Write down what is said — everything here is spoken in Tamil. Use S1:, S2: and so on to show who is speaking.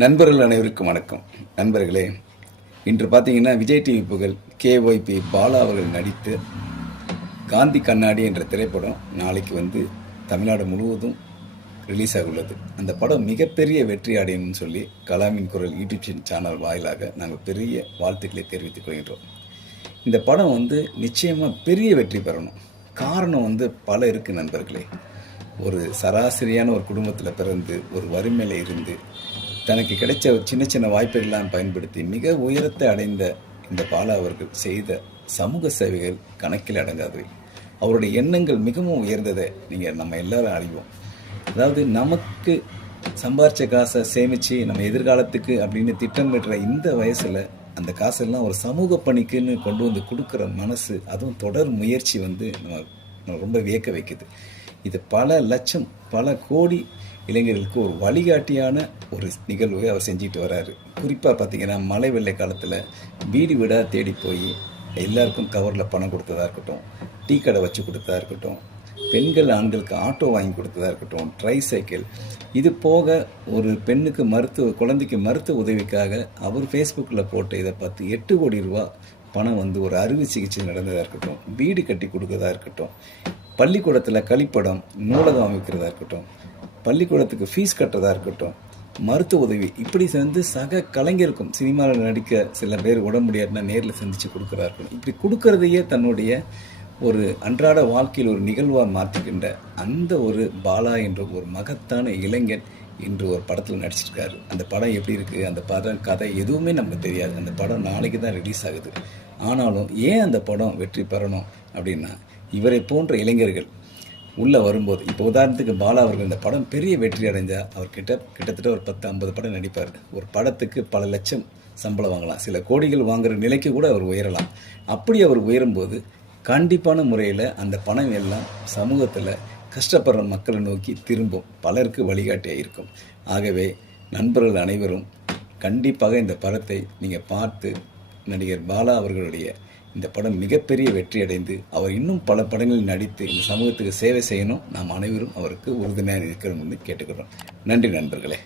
S1: நண்பர்கள் அனைவருக்கும் வணக்கம். நண்பர்களே இன்று பார்த்தீங்கன்னா விஜய் டிவி புகழ் கேஒய்பி பாலா அவர்கள் நடித்து காந்தி கண்ணாடி என்ற திரைப்படம் நாளைக்கு வந்து தமிழ்நாடு முழுவதும் ரிலீஸ் ஆக உள்ளது. அந்த படம் மிகப்பெரிய வெற்றி அடையணும்னு சொல்லி கலாமின் குரல் யூடியூப் சேனல் வாயிலாக நாங்கள் பெரிய வாழ்த்துக்களை தெரிவித்துக் கொள்கின்றோம். இந்த படம் வந்து நிச்சயமாக பெரிய வெற்றி பெறணும். காரணம் வந்து பல இருக்குது நண்பர்களே. ஒரு சராசரியான ஒரு குடும்பத்தில் பிறந்து ஒரு வறுமையில் இருந்து தனக்கு கிடைச்ச சின்ன சின்ன வாய்ப்பெல்லாம் பயன்படுத்தி மிக உயரத்தை அடைந்த இந்த பாலா அவர்கள் செய்த சமூக சேவைகள் கணக்கில் அடங்காதவை. அவருடைய எண்ணங்கள் மிகவும் உயர்ந்ததை நீங்கள் நம்ம எல்லாரும் அறிவோம். அதாவது நமக்கு சம்பாரித்த காசை சேமித்து நம்ம எதிர்காலத்துக்கு அப்படின்னு திட்டமிடுற இந்த வயசில் அந்த காசெல்லாம் ஒரு சமூக பணிக்குன்னு கொண்டு வந்து கொடுக்குற மனசு அதுவும் தொடர் முயற்சி வந்து நம்ம ரொம்ப வியக்க வைக்குது. இது பல லட்சம் பல கோடி இளைஞர்களுக்கு ஒரு வழிகாட்டியான ஒரு நிகழ்வை அவர் செஞ்சுட்டு வராரு. குறிப்பாக பார்த்திங்கன்னா மழை வெள்ளை காலத்தில் வீடு வீடாக தேடி போய் எல்லாருக்கும் கவரில் பணம் கொடுத்ததாக இருக்கட்டும் டீ கடை வச்சு கொடுத்ததா இருக்கட்டும் பெண்கள் ஆண்களுக்கு ஆட்டோ வாங்கி கொடுத்ததா இருக்கட்டும் ட்ரை சைக்கிள் இது போக ஒரு பெண்ணுக்கு மருத்துவ குழந்தைக்கு மருத்துவ உதவிக்காக அவர் ஃபேஸ்புக்கில் போட்ட இதை பார்த்து எட்டு கோடி ரூபா பணம் வந்து ஒரு அறுவை சிகிச்சை நடந்ததாக இருக்கட்டும் வீடு கட்டி கொடுக்கறதா இருக்கட்டும் பள்ளிக்கூடத்தில் கழிப்படம் நூலகம் அமைக்கிறதா இருக்கட்டும் பள்ளிக்கூடத்துக்கு ஃபீஸ் கட்டுறதா இருக்கட்டும் மருத்துவ உதவி. இப்படி வந்து சக கலைஞருக்கும் சினிமாவில் நடிக்க சில பேர் உட முடியாதுன்னா நேரில் சந்தித்து கொடுக்குறா இருக்கணும் இப்படி கொடுக்கறதையே தன்னுடைய ஒரு அன்றாட வாழ்க்கையில் ஒரு நிகழ்வாக மாற்றிக்கின்ற அந்த ஒரு பாலா என்ற ஒரு மகத்தான இளைஞன் இன்று ஒரு படத்தில் நடிச்சிருக்காரு. அந்த படம் எப்படி இருக்குது அந்த படம் கதை எதுவுமே நமக்கு தெரியாது. அந்த படம் நாளைக்கு தான் ரிலீஸ் ஆகுது. ஆனாலும் ஏன் அந்த படம் வெற்றி பெறணும் அப்படின்னா இவரை போன்ற இளைஞர்கள் உள்ளே வரும்போது இப்போ உதாரணத்துக்கு பாலா அவர்கள் இந்த படம் பெரிய வெற்றி அடைஞ்சால் அவர் கிட்ட கிட்டத்தட்ட ஒரு பத்து ஐம்பது படம் நடிப்பார். ஒரு படத்துக்கு பல லட்சம் சம்பளம் வாங்கலாம். சில கோடிகள் வாங்குற நிலைக்கு கூட அவர் உயரலாம். அப்படி அவர் உயரும்போது கண்டிப்பான முறையில் அந்த பணம் எல்லாம் சமூகத்தில் கஷ்டப்படுற மக்களை நோக்கி திரும்பும். பலருக்கு வழிகாட்டியாக இருக்கும். ஆகவே நண்பர்கள் அனைவரும் கண்டிப்பாக இந்த படத்தை நீங்கள் பார்த்து நடிகர் பாலா அவர்களுடைய இந்த படம் மிகப்பெரிய வெற்றி அடைந்து அவர் இன்னும் பல படங்களில் நடித்து இந்த சமூகத்துக்கு சேவை செய்யணும். நாம் அனைவரும் அவருக்கு உறுதுணையாக இருக்கிறோம் என்று கேட்டுக்கிறோம் நன்றி நண்பர்களே.